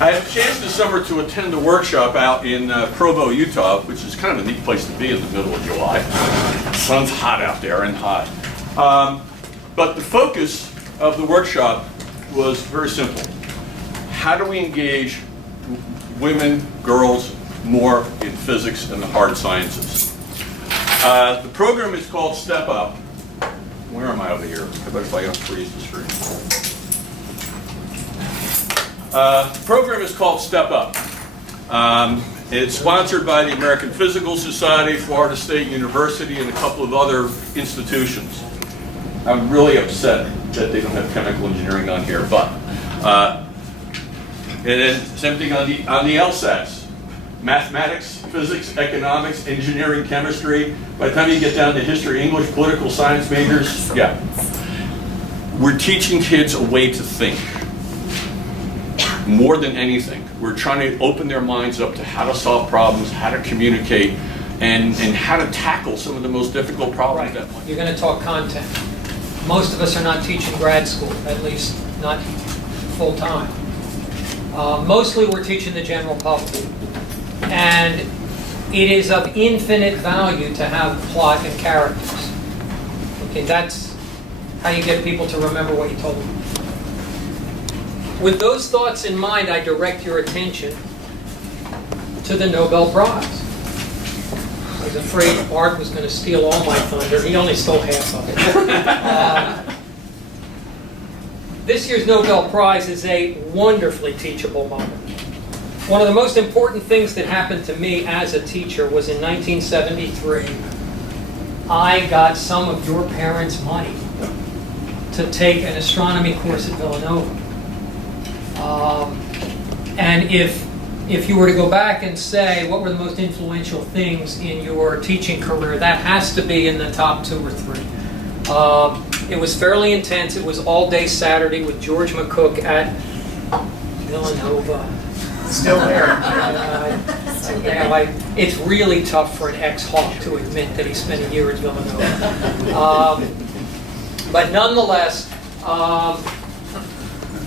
I had a chance this summer to attend a workshop out in Provo, Utah, which is kind of a neat place to be in the middle of July. The sun's hot out there and hot. But the focus of the workshop was very simple. How do we engage women, girls, more in physics and the hard sciences? The program is called STEP Up. Where am I over here? How about if I freeze the screen? The program is called STEP Up. It's sponsored by the American Physical Society, Florida State University, and a couple of other institutions. I'm really upset that they don't have chemical engineering on here, but and then same thing on the LSATs. Mathematics, physics, economics, engineering, chemistry. By the time you get down to history, English, political science majors, yeah. We're teaching kids a way to think. More than anything, we're trying to open their minds up to how to solve problems, how to communicate, and how to tackle some of the most difficult problems. Right. You're going to talk content. Most of us are not teaching grad school, at least not full time. Mostly we're teaching the general public. And it is of infinite value to have plot and characters. Okay, that's how you get people to remember what you told them. With those thoughts in mind, I direct your attention to the Nobel Prize. I was afraid Art was going to steal all my thunder. He only stole half of it. This year's Nobel Prize is a wonderfully teachable moment. One of the most important things that happened to me as a teacher was in 1973. I got some of your parents' money to take an astronomy course at Villanova. And if you were to go back and say what were the most influential things in your teaching career, that has to be in the top 2 or 3. It was fairly intense. It was all day Saturday with George McCook at Villanova. Still there. It's really tough for an ex-Hawk to admit that he spent a year at Villanova. But nonetheless,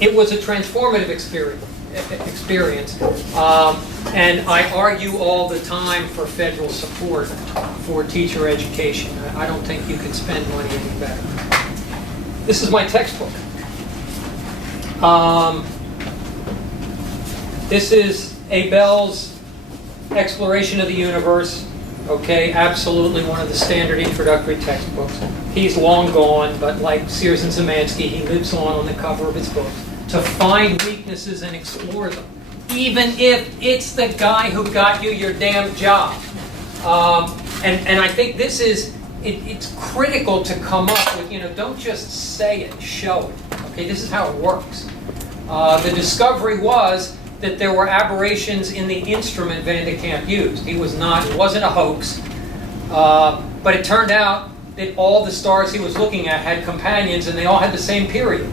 it was a transformative experience. And I argue all the time for federal support for teacher education. I don't think you can spend money any better. This is my textbook. This is Abel's Exploration of the Universe. Okay, absolutely one of the standard introductory textbooks. He's long gone, but like Sears and Zemansky, he lives on the cover of his books to find weaknesses and explore them, even if it's the guy who got you your damn job. And I think this is, it's critical to come up with, don't just say it, show it. Okay, this is how it works. The discovery was that there were aberrations in the instrument Van de Kamp used. It wasn't a hoax, but it turned out that all the stars he was looking at had companions and they all had the same period.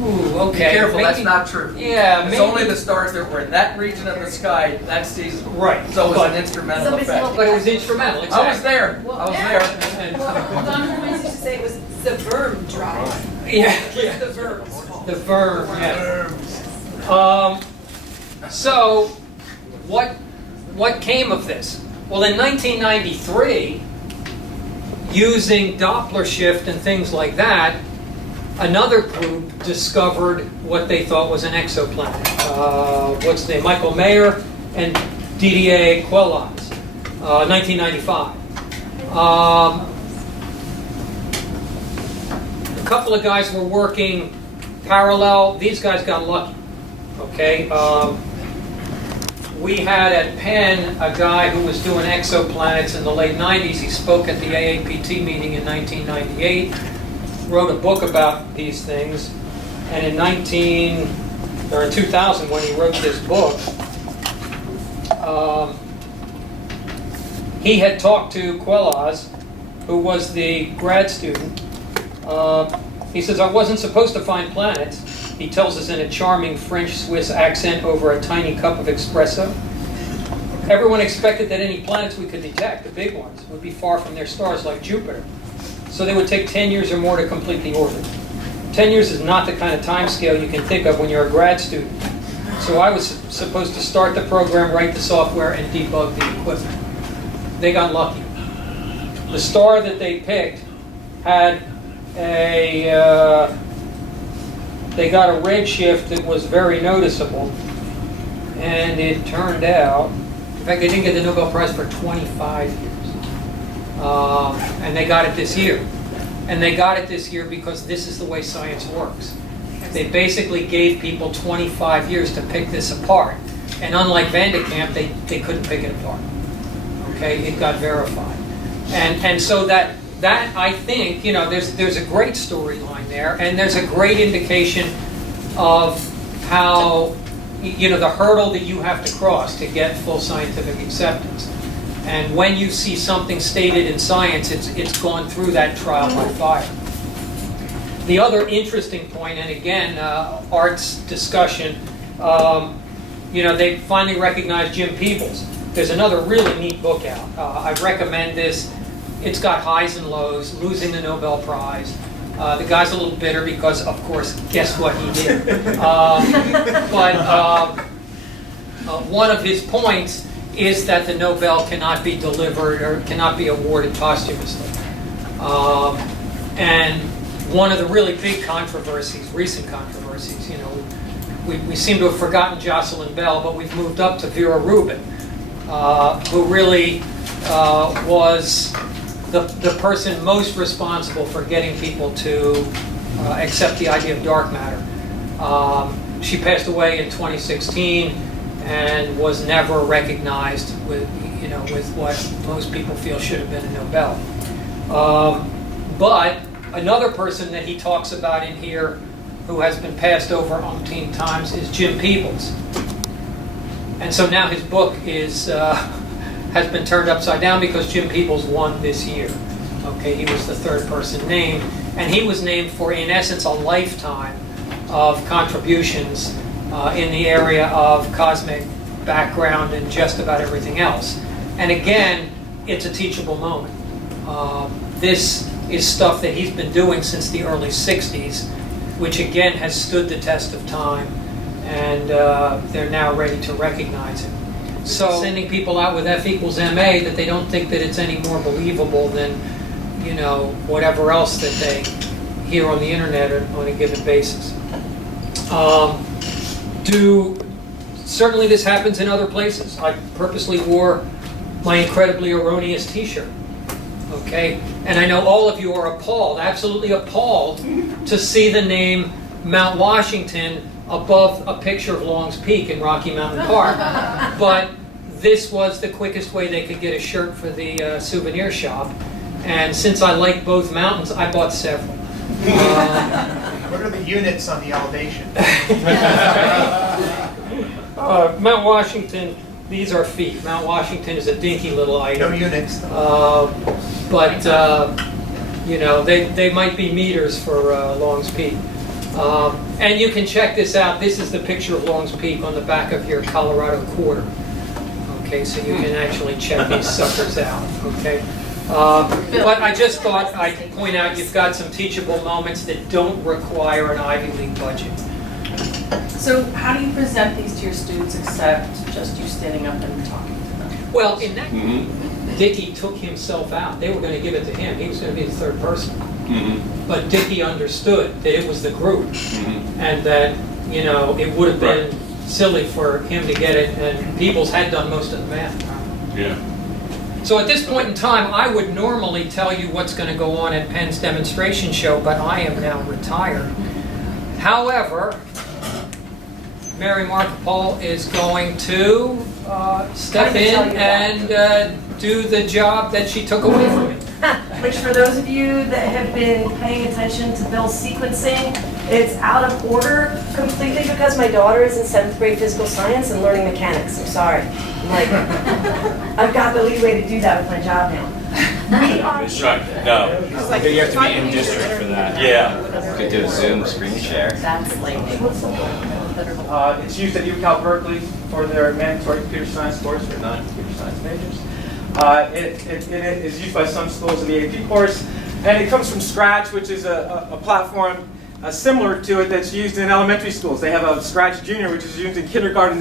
Ooh, okay. Be careful, maybe, that's not true. Yeah, it's maybe, only the stars that were in that region of the sky that season. Right. So it was an instrumental effect. But it was instrumental, exactly. I was there. Well, I was there. Don Herman used to say it was the verb drive. Yeah. The verbs called. The verb, yeah. So, what came of this? Well, in 1993, using Doppler shift and things like that, another group discovered what they thought was an exoplanet. What's the name? Michael Mayer and Didier Queloz, 1995. A couple of guys were working parallel. These guys got lucky. Okay. We had at Penn a guy who was doing exoplanets in the late 90s. He spoke at the AAPT meeting in 1998. Wrote a book about these things, and in 2000, when he wrote this book, he had talked to Queloz, who was the grad student. He says, I wasn't supposed to find planets. He tells us in a charming French-Swiss accent over a tiny cup of espresso. Everyone expected that any planets we could detect, the big ones, would be far from their stars like Jupiter. So they would take 10 years or more to complete the orbit. 10 years is not the kind of time scale you can think of when you're a grad student. So I was supposed to start the program, write the software, and debug the equipment. They got lucky. The star that they picked had they got a redshift that was very noticeable, and it turned out, in fact, they didn't get the Nobel Prize for 25 years. And they got it this year. And they got it this year because this is the way science works. They basically gave people 25 years to pick this apart. And unlike Van de Kamp, they couldn't pick it apart. Okay, it got verified. And so that I think, you know, there's a great storyline there, and there's a great indication of how, you know, the hurdle that you have to cross to get full scientific acceptance. And when you see something stated in science, it's gone through that trial by fire. The other interesting point, and again, Art's discussion, you know, they finally recognized Jim Peebles. There's another really neat book out. I recommend this. It's got highs and lows, losing the Nobel Prize. The guy's a little bitter because, of course, guess what he did? But one of his points is that the Nobel cannot be delivered or cannot be awarded posthumously. And one of the really big controversies, recent controversies, you know, we seem to have forgotten Jocelyn Bell, but we've moved up to Vera Rubin, who really was the person most responsible for getting people to accept the idea of dark matter. She passed away in 2016 and was never recognized with, you know, with what most people feel should have been a Nobel. But another person that he talks about in here who has been passed over umpteen times is Jim Peebles. And so now his book is has been turned upside down because Jim Peebles won this year. Okay, he was the third person named, and he was named for, in essence, a lifetime of contributions in the area of cosmic background and just about everything else. And again, it's a teachable moment. This is stuff that he's been doing since the early 60s, which again has stood the test of time, and they're now ready to recognize it. So sending people out with F equals MA, that they don't think that it's any more believable than, you know, whatever else that they hear on the internet on a given basis. Certainly this happens in other places. I purposely wore my incredibly erroneous t-shirt. Okay? And I know all of you are appalled, absolutely appalled, to see the name Mount Washington above a picture of Long's Peak in Rocky Mountain Park. But this was the quickest way they could get a shirt for the souvenir shop. And since I like both mountains, I bought several. What are the units on the elevation? Mount Washington, these are feet. Mount Washington is a dinky little item. No units. But you know, they might be meters for Long's Peak. And you can check this out. This is the picture of Long's Peak on the back of your Colorado quarter. Okay, so you can actually check these suckers out. Okay. But I just thought I'd point out you've got some teachable moments that don't require an Ivy League budget. So how do you present these to your students except just you standing up and talking to them? Well, in that Dickie took himself out. They were going to give it to him. He was going to be the third person. But Dickie understood that it was the group, and that, you know, it would have been silly for him to get it, and Peebles had done most of the math. Yeah. So at this point in time, I would normally tell you what's going to go on at Penn's demonstration show, but I am now retired. However, Mary Markopol is going to step in and do the job that she took away from me. Which, for those of you that have been paying attention to Bill's sequencing, it's out of order completely because my daughter is in 7th grade physical science and learning mechanics. I'm sorry. I'm like, I've got the leeway to do that with my job now. We are. That's right. No. Like, you have to be in district for that. Yeah. Could do a Zoom screen share. That's lightning. It's used at UCal Berkeley for their mandatory computer science course for non-computer science majors. It is used by some schools in the AP course, and it comes from Scratch, which is a platform similar to it that's used in elementary schools. They have a Scratch Junior, which is used in kindergarten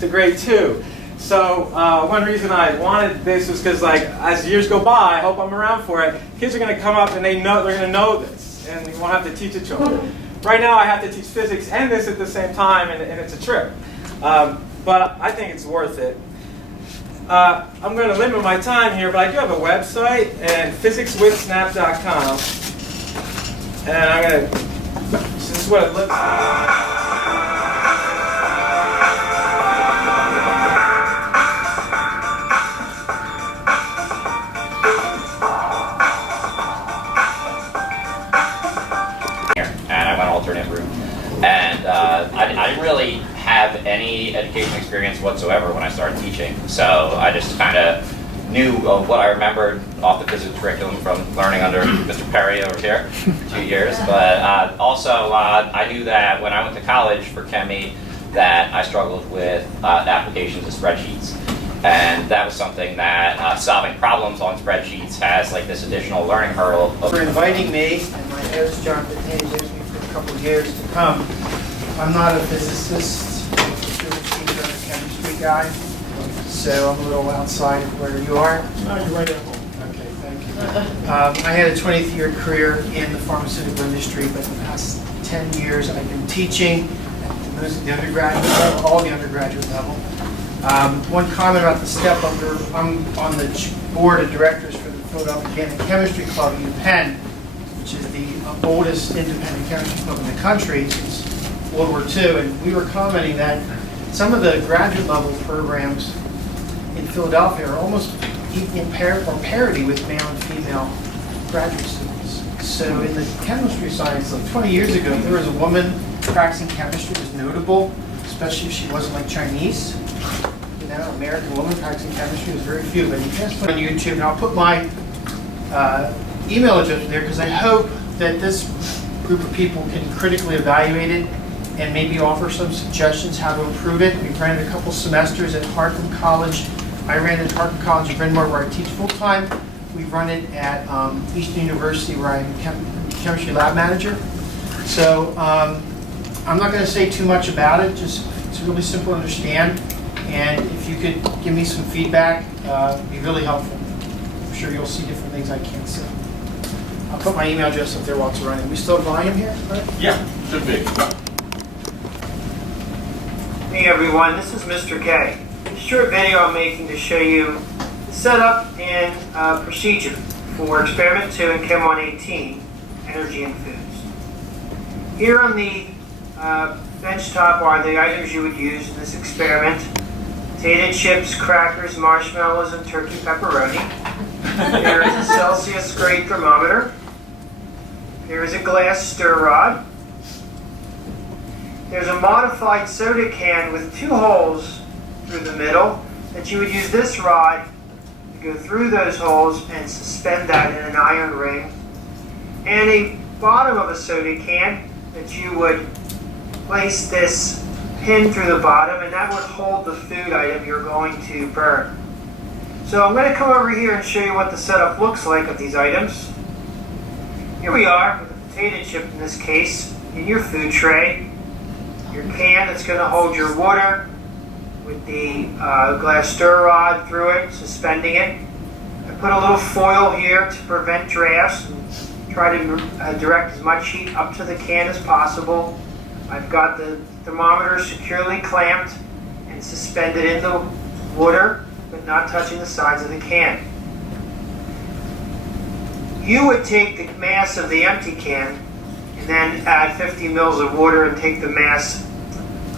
to grade 2. So one reason I wanted this was because, like, as years go by, I hope I'm around for it. Kids are going to come up and they're going to know this, and we won't have to teach it to them. Right now, I have to teach physics and this at the same time, and it's a trip. But I think it's worth it. I'm going to limit my time here, but I do have a website, and physicswithsnap.com. And I'm going to, this is what it looks like. And I went alternate route. And I didn't really have any education experience whatsoever when I started teaching. So I just kind of knew what I remembered off the physics curriculum from learning under Mr. Perry over here for 2 years. But also I knew that when I went to college for Chemie that I struggled with applications of spreadsheets. And that was something that solving problems on spreadsheets has like this additional learning hurdle. For inviting me, and my host John Patani is with me for a couple of years to come. I'm not a physicist, I'm a chemistry guy, so I'm a little outside of where you are. No, you're right at home. Okay, thank you. I had a 20th-year career in the pharmaceutical industry, but the past 10 years I've been teaching at most of the undergraduate level, all the undergraduate level. One comment about the step under, I'm on the board of directors for the Philadelphia Organic Chemistry Club in Penn, which is the oldest independent chemistry club in the country since World War II, and we were commenting that some of the graduate level programs in Philadelphia are almost equal or parity with male and female graduate students. So in the chemistry science, like 20 years ago, there was a woman practicing chemistry was notable, especially if she wasn't like Chinese. You know, American woman practicing chemistry was very few, but you can just put on YouTube, and I'll put my email address there because I hope that this group of people can critically evaluate it and maybe offer some suggestions how to improve it. We've ran it a couple semesters at Hartford College. I ran it at Hartford College in Bryn Mawr where I teach full-time. We've run it at Eastern University where I'm chemistry lab manager. So I'm not going to say too much about it, just it's really simple to understand. And if you could give me some feedback, it'd be really helpful. I'm sure you'll see different things I can't see. I'll put my email address up there while it's running. We still have volume here, right? Yeah, should be. Hey everyone, this is Mr. K. This short video I'm making to show you the setup and procedure for Experiment 2 in Chem 118, Energy and Foods. Here on the bench top are the items you would use in this experiment. Potato chips, crackers, marshmallows, and turkey pepperoni. There is a Celsius grade thermometer. There is a glass stir rod. There's a modified soda can with 2 holes through the middle that you would use this rod to go through those holes and suspend that in an iron ring. And a bottom of a soda can that you would place this pin through the bottom, and that would hold the food item you're going to burn. So I'm going to come over here and show you what the setup looks like of these items. Here we are with a potato chip in this case in your food tray. Your can that's going to hold your water with the glass stir rod through it, suspending it. I put a little foil here to prevent drafts and try to direct as much heat up to the can as possible. I've got the thermometer securely clamped and suspended in the water, but not touching the sides of the can. You would take the mass of the empty can and then add 50 mils of water and take the mass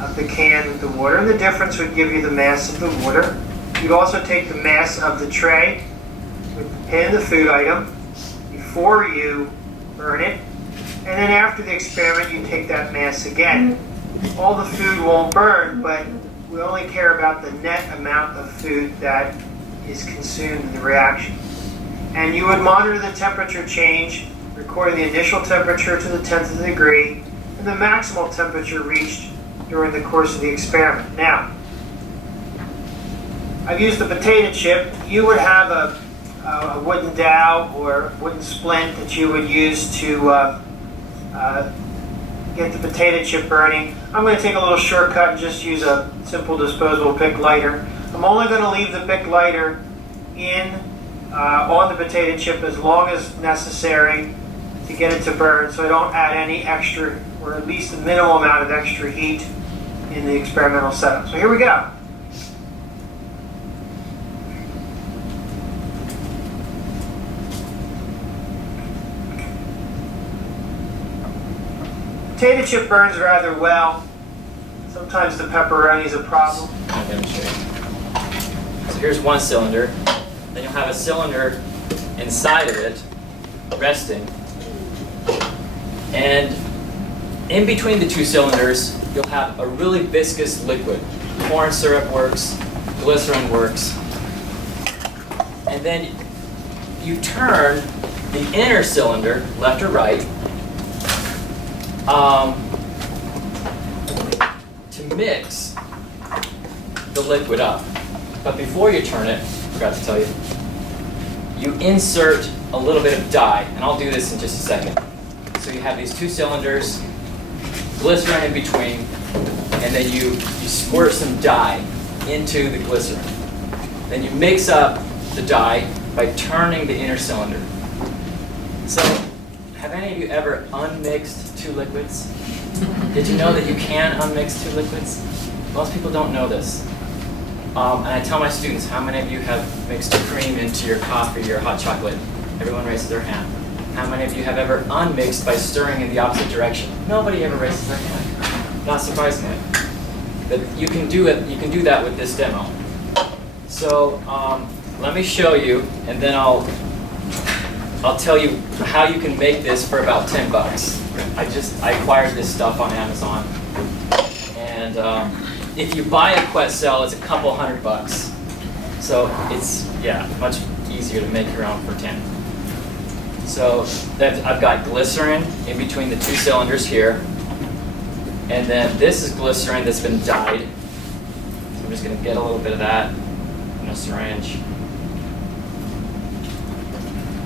of the can with the water, and the difference would give you the mass of the water. You'd also take the mass of the tray with the pin of the food item before you burn it, and then after the experiment you take that mass again. All the food won't burn, but we only care about the net amount of food that is consumed in the reaction. And you would monitor the temperature change, recording the initial temperature to the 10th of the degree and the maximal temperature reached during the course of the experiment. Now, I've used the potato chip. You would have a wooden dowel or wooden splint that you would use to get the potato chip burning. I'm going to take a little shortcut and just use a simple disposable PIC lighter. I'm only going to leave the PIC lighter in on the potato chip as long as necessary to get it to burn, so I don't add any extra, or at least a minimal amount of extra heat in the experimental setup. So here we go. Potato chip burns rather well. Sometimes the pepperoni is a problem. I'm going to show you. So here's one cylinder. Then you'll have a cylinder inside of it, resting. And in between the two cylinders, you'll have a really viscous liquid. Corn syrup works, glycerin works. And then you turn the inner cylinder, left or right, to mix the liquid up. But before you turn it, forgot to tell you, you insert a little bit of dye, and I'll do this in just a second. So you have these two cylinders, glycerin in between, and then you squirt some dye into the glycerin. Then you mix up the dye by turning the inner cylinder. So, have any of you ever unmixed two liquids? Did you know that you can unmix two liquids? Most people don't know this. And I tell my students, how many of you have mixed cream into your coffee, your hot chocolate? Everyone raises their hand. How many of you have ever unmixed by stirring in the opposite direction? Nobody ever raises their hand. Not surprisingly. But you can do it. You can do that with this demo. So let me show you, and then I'll tell you how you can make this for about 10 bucks. I acquired this stuff on Amazon, and if you buy a Quest cell, it's a couple $100. So it's much easier to make your own for 10. So I've got glycerin in between the two cylinders here, and then this is glycerin that's been dyed. So I'm just going to get a little bit of that in a syringe.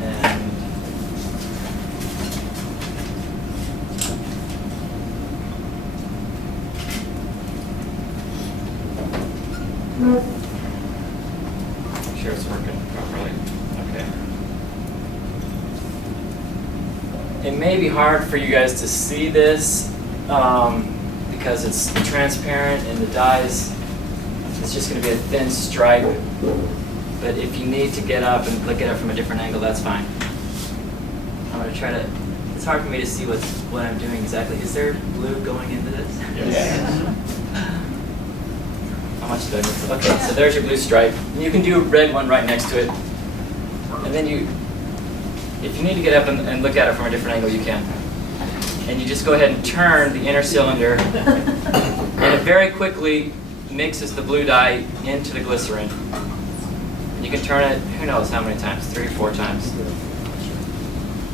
And make sure it's working properly. Okay. It may be hard for you guys to see this because it's transparent and the dyes, it's just going to be a thin stripe. But if you need to get up and look at it from a different angle, that's fine. I'm going to try to, it's hard for me to see what I'm doing exactly. Is there glue going into this? Yes. How much did I miss? Okay, so there's your blue stripe. And you can do a red one right next to it. And then if you need to get up and look at it from a different angle, you can. And you just go ahead and turn the inner cylinder, and it very quickly mixes the blue dye into the glycerin. And you can turn it, who knows how many times, 3 or 4 times.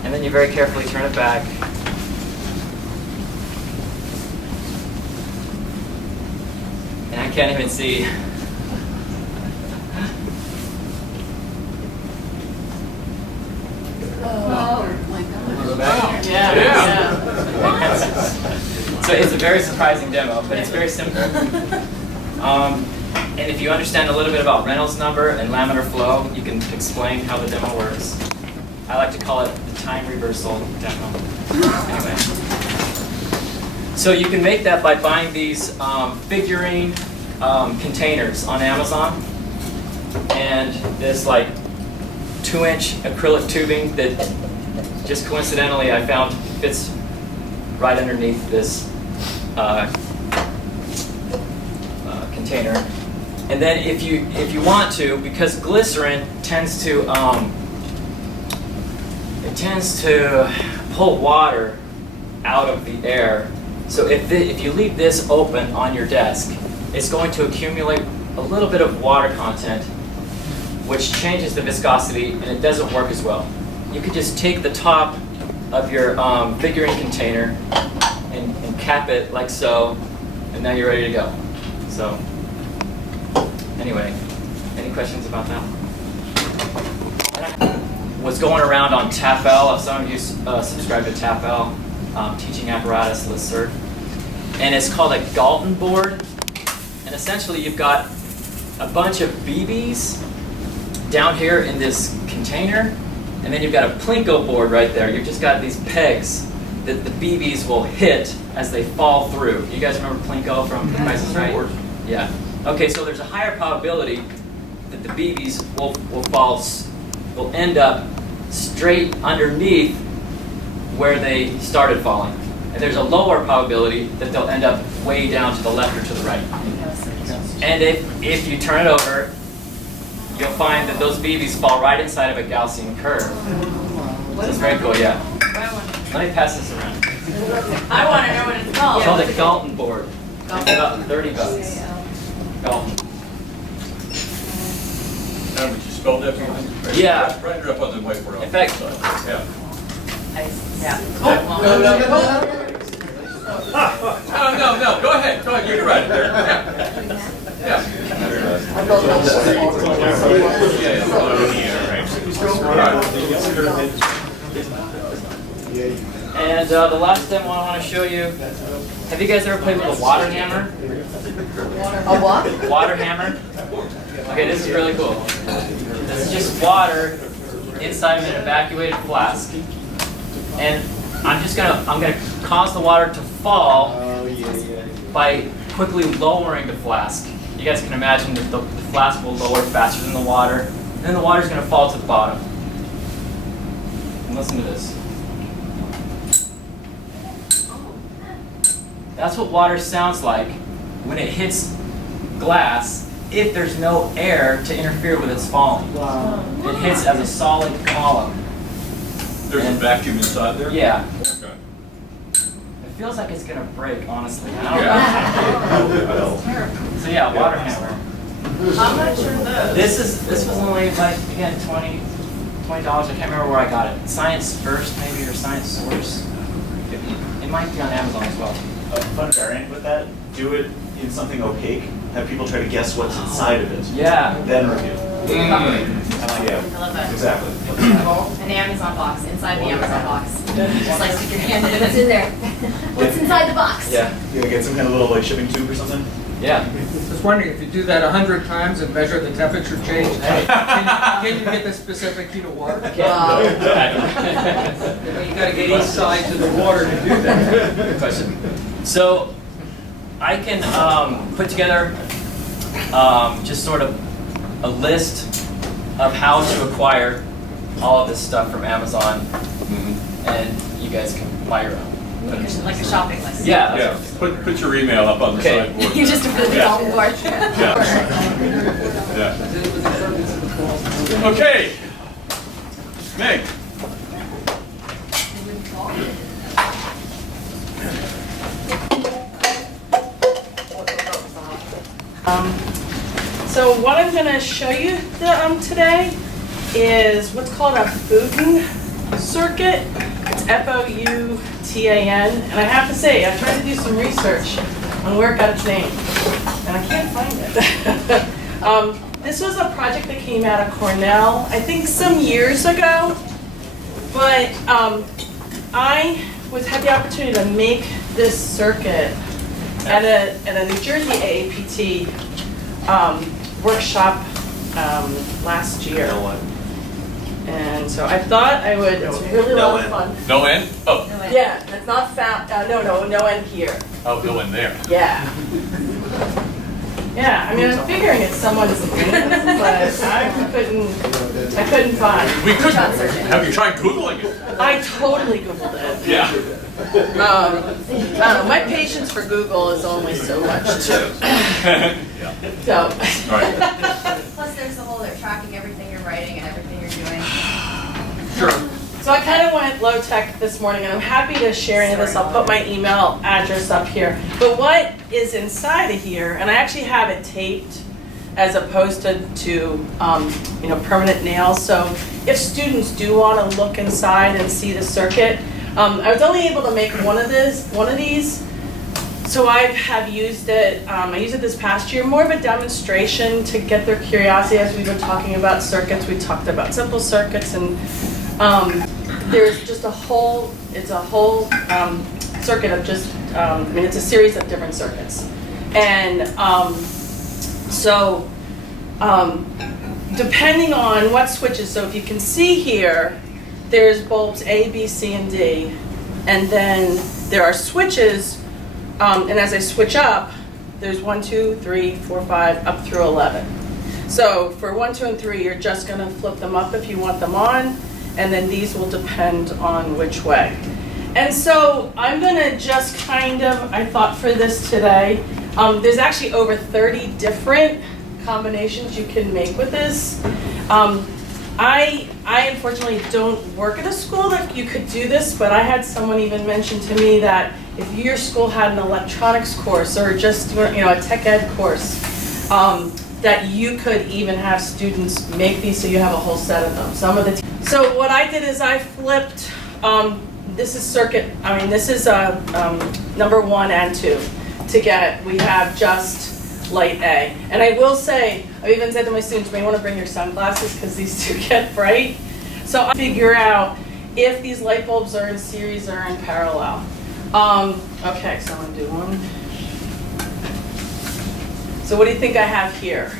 And then you very carefully turn it back. And I can't even see. So it's a very surprising demo, but it's very simple. And if you understand a little bit about Reynolds number and laminar flow, you can explain how the demo works. I like to call it the time reversal demo. Anyway. So you can make that by buying these figurine containers on Amazon. And this like 2-inch acrylic tubing that just coincidentally I found fits right underneath this container. And then if you want to, because glycerin tends to pull water out of the air. So if you leave this open on your desk, it's going to accumulate a little bit of water content, which changes the viscosity, and it doesn't work as well. You could just take the top of your figurine container and cap it like so, and now you're ready to go. So anyway, any questions about that? Was going around on TAPL. Some of you subscribe to TAPL. teaching apparatus listserv. And it's called a Galton board. And essentially you've got a bunch of BBs down here in this container, and then you've got a Plinko board right there. You've just got these pegs that the BBs will hit as they fall through. You guys remember Plinko from Price is Right? Yeah. Okay, so there's a higher probability that the BBs will end up straight underneath where they started falling. And there's a lower probability that they'll end up way down to the left or to the right. And if you turn it over, you'll find that those BBs fall right inside of a Gaussian curve. So it's very cool, yeah. Let me pass this around. I want to know what it's called. It's called a Galton board. It's about $30. Galton. Now, would you spell that for me? Yeah. Write it up on the whiteboard. In fact, Yeah. Yeah. No, go ahead, you can write it there. Yeah. and the last demo I want to show you, have you guys ever played with a water hammer? A what? Water hammer? Okay, this is really cool. This is just water inside of an evacuated flask. And I'm gonna cause the water to fall by quickly lowering the flask. You guys can imagine that the flask will lower faster than the water, and then the water's gonna fall to the bottom. And listen to this. That's what water sounds like when it hits glass if there's no air to interfere with its falling. Wow. It hits as a solid column. There's a vacuum inside there? Yeah. Okay. It feels like it's gonna break, honestly. I don't know. So yeah, water hammer. How much are those? This was only like, again, $20. I can't remember where I got it. Science First maybe, or Science Source. It might be on Amazon as well. A fun variant with that, do it in something opaque, have people try to guess what's inside of it. Yeah. Then review. Mm. I love that. Exactly. An Amazon box, inside the Amazon box. Just like stick your hand in What's it. in there? What's inside the box? Yeah. You gonna get some kind of little like shipping tube or something? Yeah. I was wondering if you do that 100 times and measure the temperature change, can you get the specific heat of water? You gotta get each side to the water to do that. Good question. So I can put together just sort of a list of how to acquire all of this stuff from Amazon, and you guys can buy your own. Like a shopping list. Yeah. Yeah, put your email up on the Okay. sideboard. You just put the Galton board. Yeah. Okay. Meg. So what I'm going to show you today is what's called a Foutan circuit. It's F-O-U-T-A-N. And I have to say, I tried to do some research on where it got its name, and I can't find it. This was a project that came out of Cornell, I think some years ago. But I had the opportunity to make this circuit at a New Jersey AAPT workshop last year. And so I thought I would, it's really a lot of fun. No end? Oh. Yeah, it's not found, no end here. Oh, no end there. Yeah. Yeah, I mean, I'm figuring it's someone's name, but I couldn't find. We couldn't. Have you tried Googling it? I totally Googled it. Yeah. I don't know, my patience for Google is only so much too. So. All right. Plus there's the whole, they're tracking everything you're writing and everything you're doing. Sure. So I kind of went low tech this morning, and I'm happy to share any of this. I'll put my email address up here. But what is inside of here, and I actually have it taped as opposed to permanent nails. So if students do want to look inside and see the circuit, I was only able to make one of these. So I have used it, I used it this past year, more of a demonstration to get their curiosity as we've been talking about circuits. We talked about simple circuits, and there's just it's a whole circuit of just, it's a series of different circuits. And depending on what switches, so if you can see here, there's bulbs A, B, C, and D, and then there are switches, and as I switch up, there's 1, 2, 3, 4, 5, up through 11. So for 1, 2, and 3, you're just going to flip them up if you want them on, and then these will depend on which way. And so I'm going to just kind of, I thought for this today, there's actually over 30 different combinations you can make with this. I unfortunately don't work at a school that you could do this, but I had someone even mention to me that if your school had an electronics course or just a tech ed course, that you could even have students make these so you have a whole set of them. So what I did is I flipped, this is this is number 1 and 2 to get, we have just light A. And I will say, I've even said to my students, you may want to bring your sunglasses because these two get bright. So I figure out if these light bulbs are in series or in parallel. Okay, so I'm going to do one. So what do you think I have here?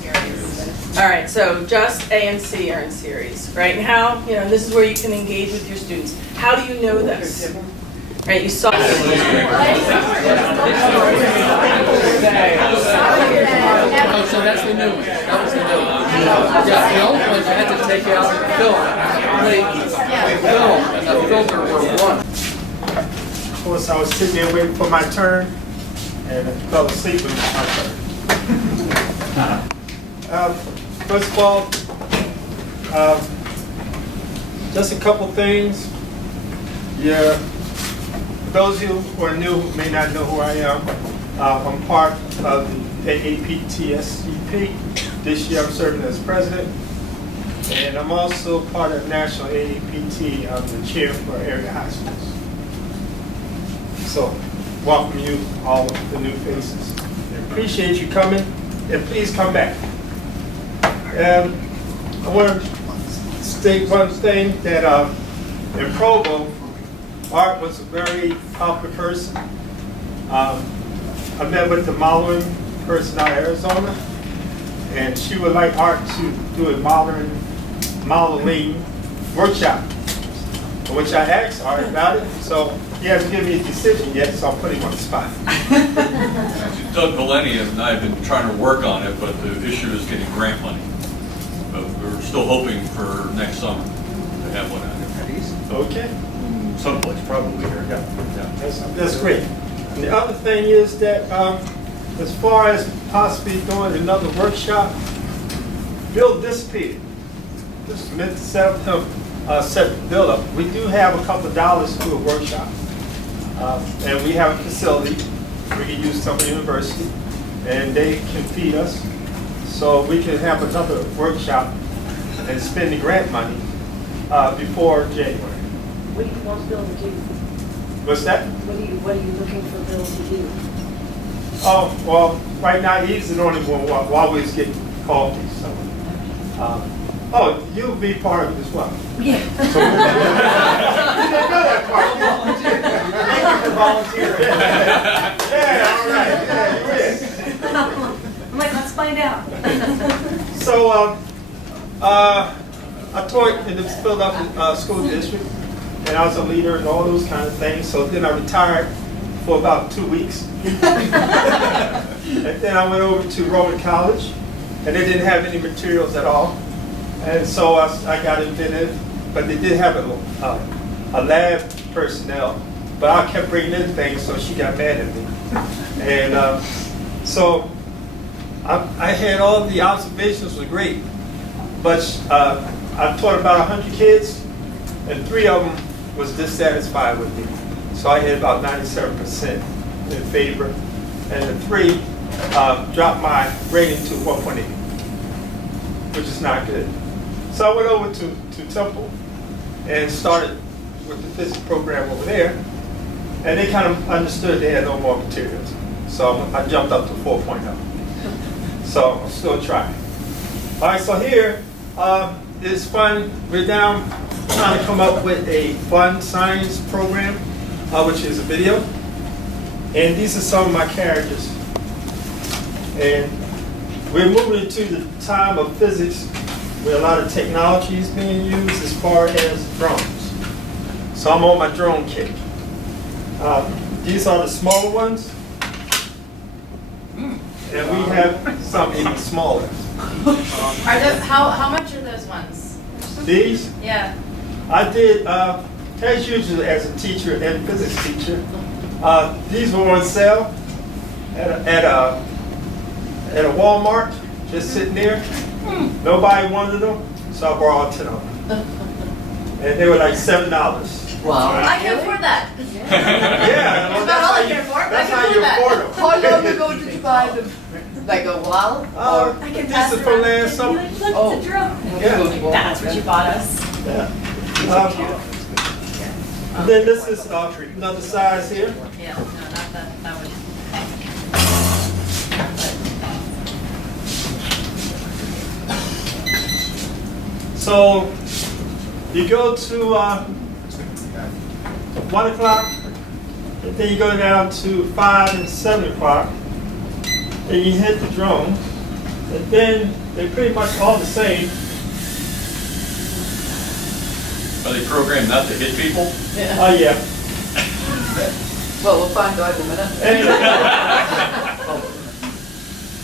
Series. All right, so just A and C are in series, right? And how, this is where you can engage with your students. How do you know this? Right, you saw So that's the new one. That was the new one. Yeah, the old ones you had to take out the film. And the filter were one. Of course, I was sitting there waiting for my turn, and I fell asleep when it was my turn. First of all, just a couple things. Yeah, those of you who are new who may not know who I am, I'm part of the AAPT SEP. This year I'm serving as president. And I'm also part of National AAPT. I'm the chair for area high schools. So, welcome you, all of the new faces. I appreciate you coming, and please come back. And I want to state one thing, that in Provo, Art was a very popular person. I met with the modeling person out of Arizona, and she would like Art to do a modeling workshop, which I asked Art about it. So he hasn't given me a decision yet, so I'll put him on the spot. Doug Valeni and I have been trying to work on it, but the issue is getting grant money. But we're still hoping for next summer to have one out there. Okay. Someplace, probably here. Yeah. That's great. And the other thing is that as far as possibly doing another workshop, Bill disappeared. This is meant to set the bill up. We do have a couple of dollars to do a workshop. And we have a facility. We can use some university, and they can feed us. So we can have another workshop and spend the grant money before January. What do you want Bill to do? What's that? What are you looking for Bill to do? Oh, well, right now he's the only one who always getting coffee. So, oh, you'll be part of it as well. Yeah. So, you didn't know that part. Thank you for volunteering. Yeah, all right. Yeah, you is. I'm like, let's find out. So, I taught in the Philadelphia school district, and I was a leader and all those kind of things. So then I retired for about 2 weeks. And then I went over to Rowan College, and they didn't have any materials at all. And so I got inventive, but they did have a lab personnel, but I kept bringing in things, so she got mad at me. And so I had all the observations were great, but I taught about 100 kids, and 3 of them was dissatisfied with me. So I had about 97% in favor, and the 3 dropped my rating to 1.8, which is not good. So I went over to Temple and started with the physics program over there, and they kind of understood they had no more materials. So I jumped up to 4.0. So I'm still trying. All right, so here is fun. We're down trying to come up with a fun science program, which is a video. And these are some of my characters. And we're moving into the time of physics where a lot of technology is being used as far as drones. So I'm on my drone kick. These are the smaller ones. And we have some even smaller. Are those, how much are those ones? These, Yeah. I did, as usual as a teacher and physics teacher, these were on sale at a Walmart, just sitting there. Nobody wanted them, so I borrowed 10 of them. And they were like $7. Wow. I can afford that. Yeah, It's not all I can afford, but I that's can how afford you that. afford them. How long ago did you buy them? Like a while? I can These pass are it from around. last summer. Look, Oh. it's a drone. Yeah. That's what you bought us. Yeah. And then this is another size here. Yeah, no, not that one. So you go to 1 o'clock, and then you go down to 5 and 7 o'clock, and you hit the drone, and then they're pretty much all the same. Are they programmed not to hit people? Oh, yeah. Well, we'll find out in a minute. And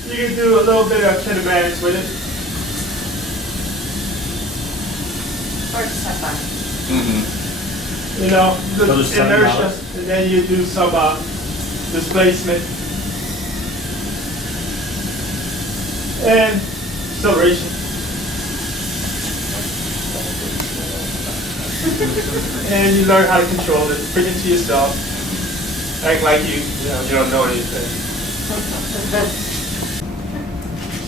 you can do a little bit of kinematics with it. Or just have fun. You know, the Those $7. inertia, and then you do some displacement and acceleration. And you learn how to control it, bring it to yourself, act like you don't know anything.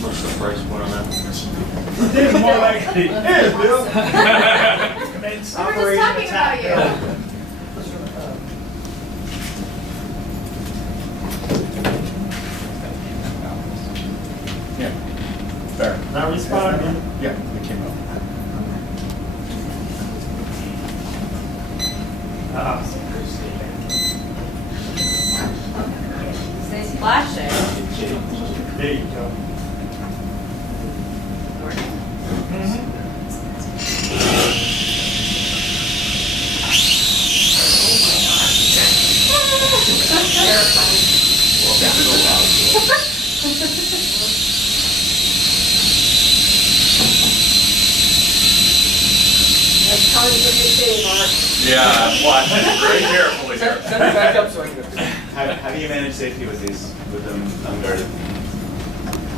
What's the price point on that? It's more like, hey, Bill. We were just talking about you. Yeah. Fair. Now respond. Yeah, it came out. Stays flashing. There you go. Yeah, I'm watching very carefully here. Send it back up so I can go. How do you manage safety with these, with them unguarded?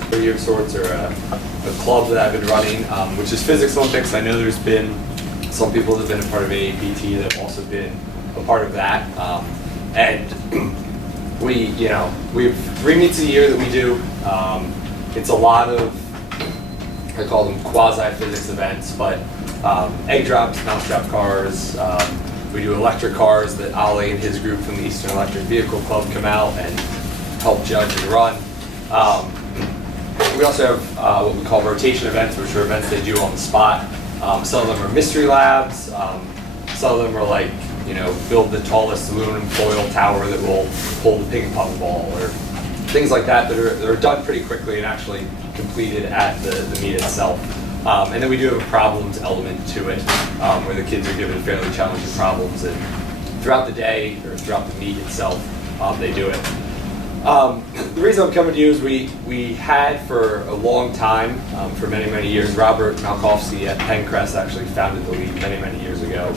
Three of sorts, or a club that I've been running, which is Physics Olympics. I know there's been some people that have been a part of AAPT that have also been a part of that. And we've 3 meets a year that we do. It's a lot of, I call them quasi-physics events, but egg drops, mousetrap cars. We do electric cars that Ali and his group from the Eastern Electric Vehicle Club come out and help judge and run. We also have what we call rotation events, which are events they do on the spot. Some of them are mystery labs. Some of them are like, build the tallest aluminum foil tower that will hold a ping pong ball, or things like that that are done pretty quickly and actually completed at the meet itself. And then we do have a problems element to it, where the kids are given fairly challenging problems, and throughout the day, or throughout the meet itself, they do it. The reason I'm coming to you is we had for a long time, for many, many years, Robert Malkowski at Pencrest actually founded the league many, many years ago.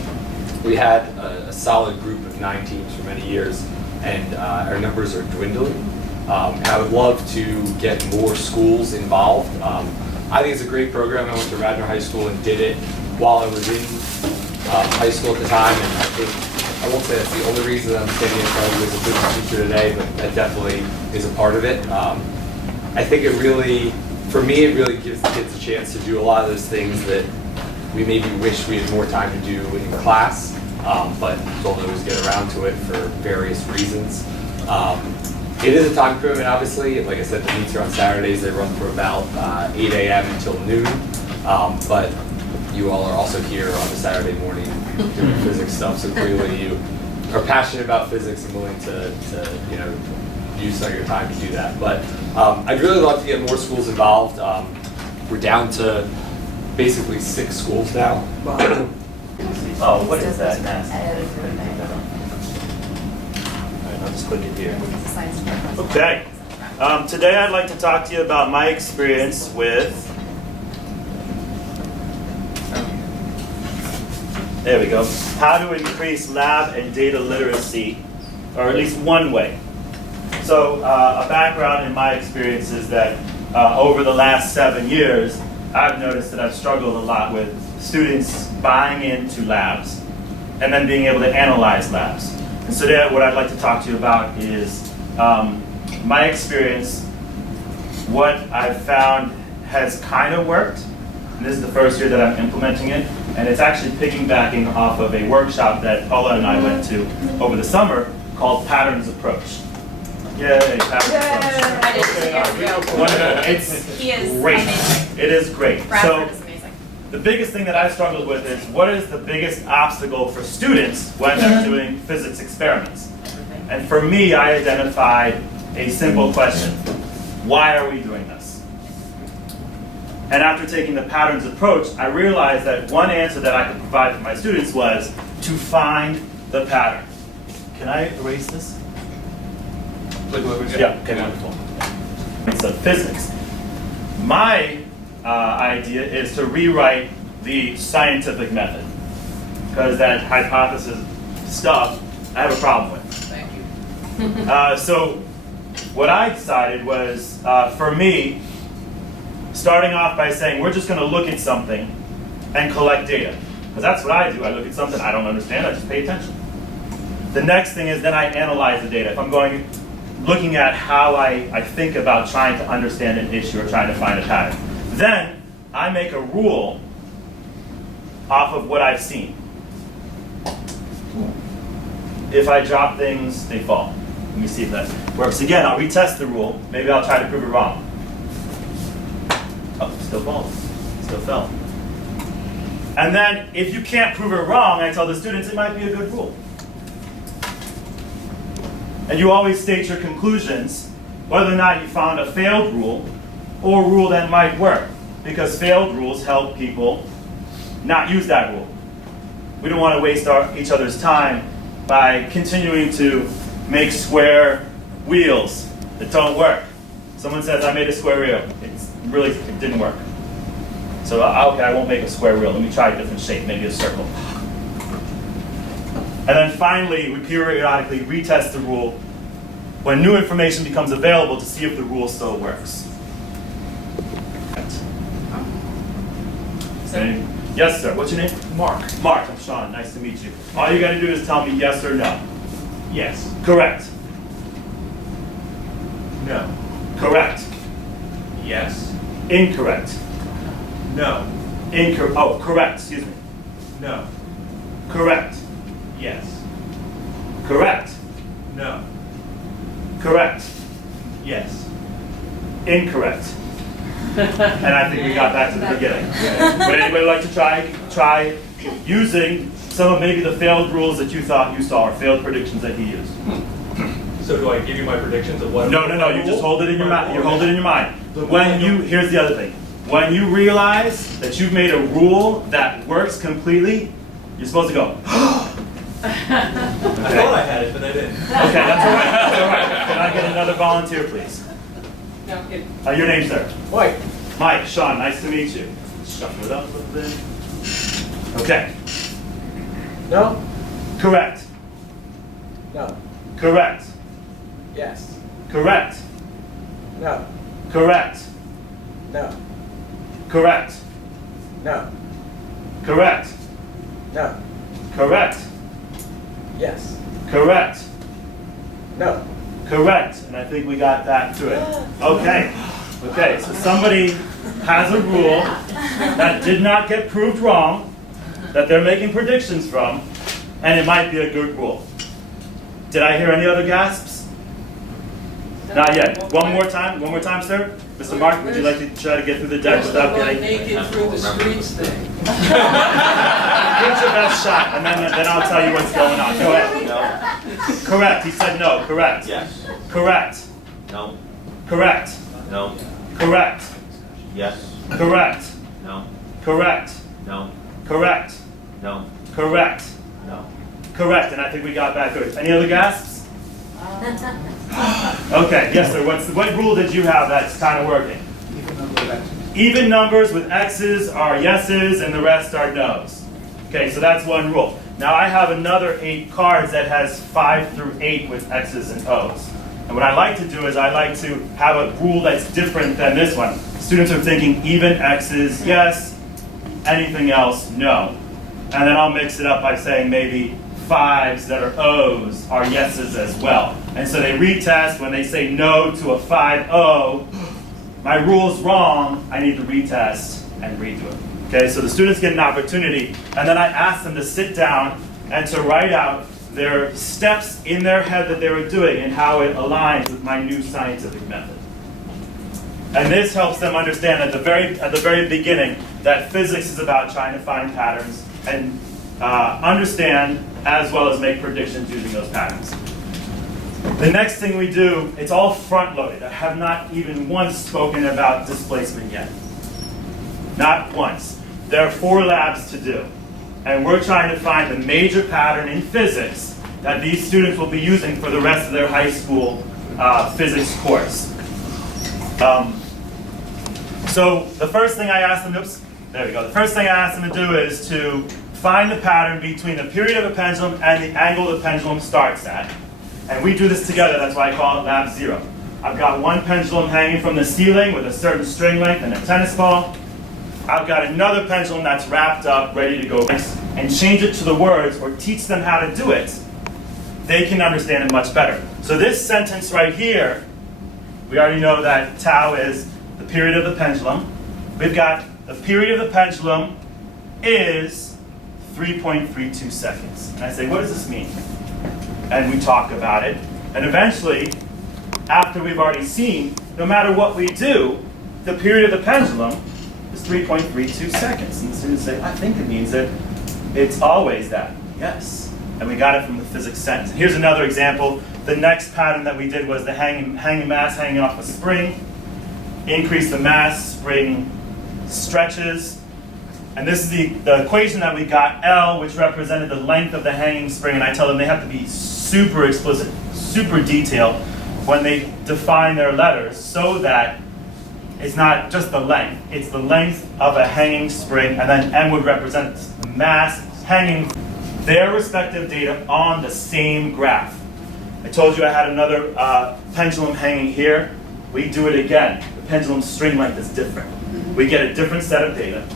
We had a solid group of 9 teams for many years, and our numbers are dwindling. And I would love to get more schools involved. I think it's a great program. I went to Radnor High School and did it while I was in high school at the time, and I think, I won't say that's the only reason I'm standing in front of you as a physics teacher today, but that definitely is a part of it. I think it really, for me, it really gives the kids a chance to do a lot of those things that we maybe wish we had more time to do in class, but don't always get around to it for various reasons. It is a time commitment, obviously. Like I said, the meets are on Saturdays. They run for about 8 a.m. until noon. But you all are also here on a Saturday morning doing physics stuff, so clearly you are passionate about physics and willing to you know, use some of your time to do that. But I'd really love to get more schools involved. We're down to basically 6 schools now. Oh, what is that? Alright, I'll just click it here. Okay. Today I'd like to talk to you about my experience with, there we go, how to increase lab and data literacy, or at least one way. So a background in my experience is that over the last 7 years, I've noticed that I've struggled a lot with students buying into labs and then being able to analyze labs. And so today what I'd like to talk to you about is my experience, what I've found has kind of worked, and this is the first year that I'm implementing it, and it's actually piggybacking off of a workshop that Paula and I went to over the summer called Patterns Approach. Yay, Patterns Approach. I did it 2 years ago. Wonderful. It's He is great. amazing. It is great. Bradford is amazing. The biggest thing that I've struggled with is what is the biggest obstacle for students when they're doing physics experiments? And for me, I identified a simple question. Why are we doing this? And after taking the patterns approach, I realized that one answer that I could provide for my students was to find the pattern. Can I erase this? Yeah, okay, wonderful. It's of physics. My idea is to rewrite the scientific method, because that hypothesis stuff I have a problem with. Thank you. So what I decided was, for me, starting off by saying we're just going to look at something and collect data, because that's what I do. I look at something I don't understand, I just pay attention. The next thing is then I analyze the data. If I'm looking at how I think about trying to understand an issue or trying to find a pattern. Then I make a rule off of what I've seen. If I drop things, they fall. Let me see if that works. Again, I'll retest the rule. Maybe I'll try to prove it wrong. Oh, still falls. Still fell. And then if you can't prove it wrong, I tell the students it might be a good rule. And you always state your conclusions, whether or not you found a failed rule or a rule that might work, because failed rules help people not use that rule. We don't want to waste each other's time by continuing to make square wheels that don't work. Someone says, I made a square wheel. It didn't work. So, okay, I won't make a square wheel. Let me try a different shape, maybe a circle. And then finally, we periodically retest the rule when new information becomes available to see if the rule still works. Yes, sir. What's your name? Mark. Mark. I'm Sean. Nice to meet you. All you got to do is tell me yes or no. Yes. Correct. No. Correct. Yes. Incorrect. No. Oh, correct. Excuse me. No. Correct. Yes. Correct. No. Correct. Yes. Incorrect. And I think we got back to the beginning. Would anybody like to try using some of maybe the failed rules that you thought you saw, or failed predictions that he used? So do I give you my predictions of what? No. You just hold it in your mind. You hold it in your mind. Here's the other thing. When you realize that you've made a rule that works completely, you're supposed to go. I thought I had it, but I didn't. Okay, that's all right. That's all right. Can I get another volunteer, please? No, Your name, sir? Mike. Mike, Sean, nice to meet you. Shuffle it up a little bit. Okay. No? Correct. No. Correct. Yes. Correct. No. Correct. No. Correct. No. Correct. No. Correct. Yes. Correct. No. Correct. And I think we got that to it. Okay. Okay, so somebody has a rule that did not get proved wrong, that they're making predictions from, and it might be a good rule. Did I hear any other gasps? Not yet. One more time, sir. Mr. Mark, would you like to try to get through the deck without getting? naked through the streets thing. Give it your best shot, and then I'll tell you what's going on. Go ahead. No. Correct. He said no. Correct. Yes. Correct. No. Correct. No. Correct. Yes. Correct. No. Correct. No. Correct. No. Correct. No. Correct. And I think we got that good. Any other gasps? Okay. Yes, sir. What rule did you have that's kind of working? Even numbers with X's are yeses and the rest are no's. Okay, so that's one rule. Now I have another 8 cards that has 5 through 8 with X's and O's. And what I like to do is I like to have a rule that's different than this one. Students are thinking even X's, yes, anything else, no. And then I'll mix it up by saying maybe 5s that are O's are yeses as well. And so they retest when they say no to a 5-0. My rule's wrong, I need to retest and redo it. Okay, so the students get an opportunity, and then I ask them to sit down and to write out their steps in their head that they were doing and how it aligns with my new scientific method. And this helps them understand at the very beginning that physics is about trying to find patterns and understand as well as make predictions using those patterns. The next thing we do, it's all front-loaded. I have not even once spoken about displacement yet. Not once. There are 4 labs to do. And we're trying to find the major pattern in physics that these students will be using for the rest of their high school physics course. So the first thing I asked them, the first thing I asked them to do is to find the pattern between the period of a pendulum and the angle the pendulum starts at. And we do this together, that's why I call it Lab 0. I've got one pendulum hanging from the ceiling with a certain string length and a tennis ball. I've got another pendulum that's wrapped up, ready to go, and change it to the words or teach them how to do it. They can understand it much better. So this sentence right here, we already know that tau is the period of the pendulum. We've got the period of the pendulum is 3.32 seconds. And I say, what does this mean? And we talk about it. And eventually, after we've already seen, no matter what we do, the period of the pendulum is 3.32 seconds. And the students say, I think it means that it's always that. Yes. And we got it from the physics sentence. Here's another example. The next pattern that we did was the hanging mass hanging off a spring. Increase the mass, spring stretches. And this is the equation that we got, L, which represented the length of the hanging spring. And I tell them they have to be super explicit, super detailed when they define their letters so that it's not just the length. It's the length of a hanging spring, and then M would represent the mass hanging their respective data on the same graph. I told you I had another pendulum hanging here. We do it again. The pendulum string length is different. We get a different set of data.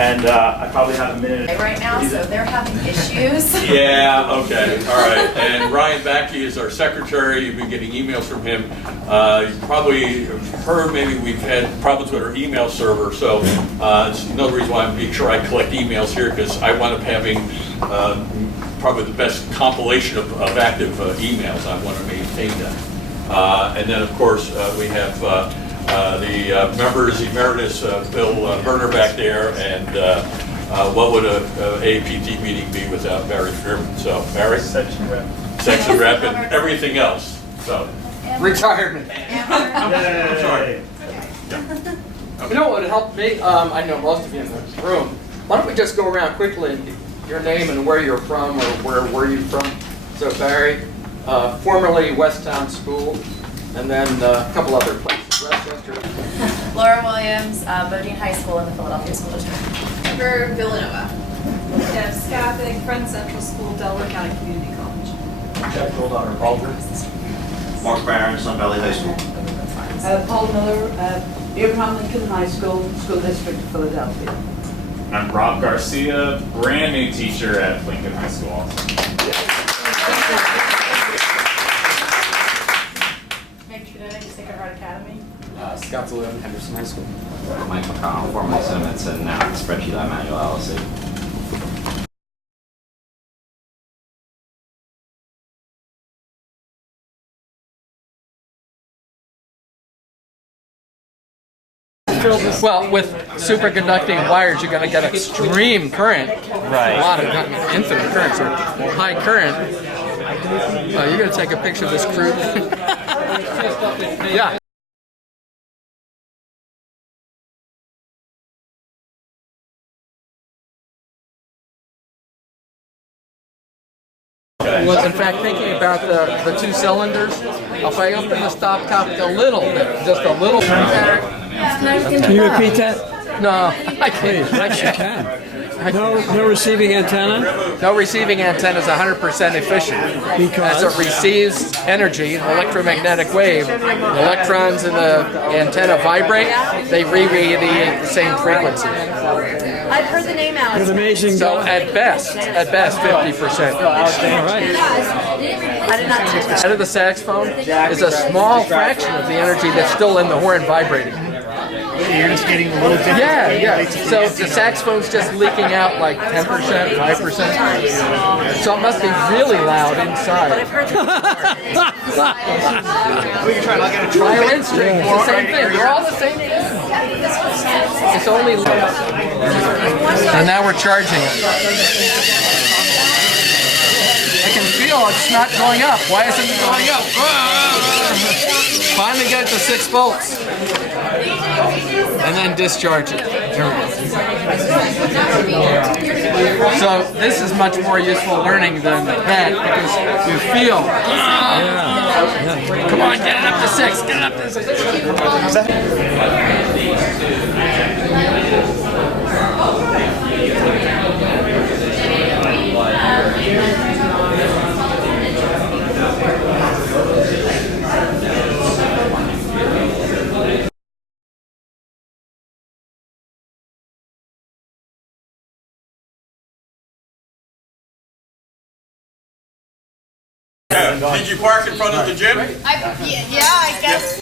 And I probably have a minute. Right now, so they're having issues. Yeah, okay, all right. And Ryan Backey is our secretary. You've been getting emails from him. You probably heard maybe we've had problems with our email server, so it's another reason why I'm being sure I collect emails here, because I wound up having probably the best compilation of active emails. I want to maintain that. And then, of course, we have the members emeritus, Bill Berner back there, and what would a AAPT meeting be without Barry Sherman? So Barry, section rep, and everything else. So Retirement. sorry. You know what would help me? I know most of you in the room. Why don't we just go around quickly, your name and where you're from, or where were you from? So Barry, formerly Westtown School, and then a couple other places. Laura Williams, Bodine High School in the Philadelphia School District. Amber Villanova. Deb Skapik, Friends Central School, Delaware County Community College. Jack Goldauer, Baldwin. Mark Barron, Sun Valley High School. Paul Miller, Abraham Lincoln High School, School District of Philadelphia. I'm Rob Garcia, brand new teacher at Lincoln High School also. Sacred Heart Academy. Scott Zalone, Henderson High School. Mike McConnell, formerly Sentiments, and now Spreadsheet Manual LLC. Well, with superconducting wires, you're going to get extreme current. Right. A lot of infinite currents or high current. You're going to take a picture of this crude. Yeah. Was in fact thinking about the two cylinders. If I open the stopcock a little bit, just a little. Can you repeat that? No, I can't. Yes, you can. No receiving antenna? No receiving antenna is 100% efficient. Because? As it receives energy, an electromagnetic wave, the electrons in the antenna vibrate, they re-radiate the same frequency. I've heard the name Alex. With amazing. So at best, 50%. All right. I did not touch that. Out of the saxophone is a small fraction of the energy that's still in the horn vibrating. You're just getting a little bit. Yeah. So the saxophone's just leaking out like 10%, 5%. So it must be really loud inside. Violin string, it's the same thing. They're all the same thing. It's only and now we're charging it. I can feel it's not going up. Why isn't it going up? Finally get it to 6 volts. And then discharge it. So this is much more useful learning than that because you feel. Come on, get it up to 6. Get it up to 6. Did you park in front of the gym? Yeah, I guess.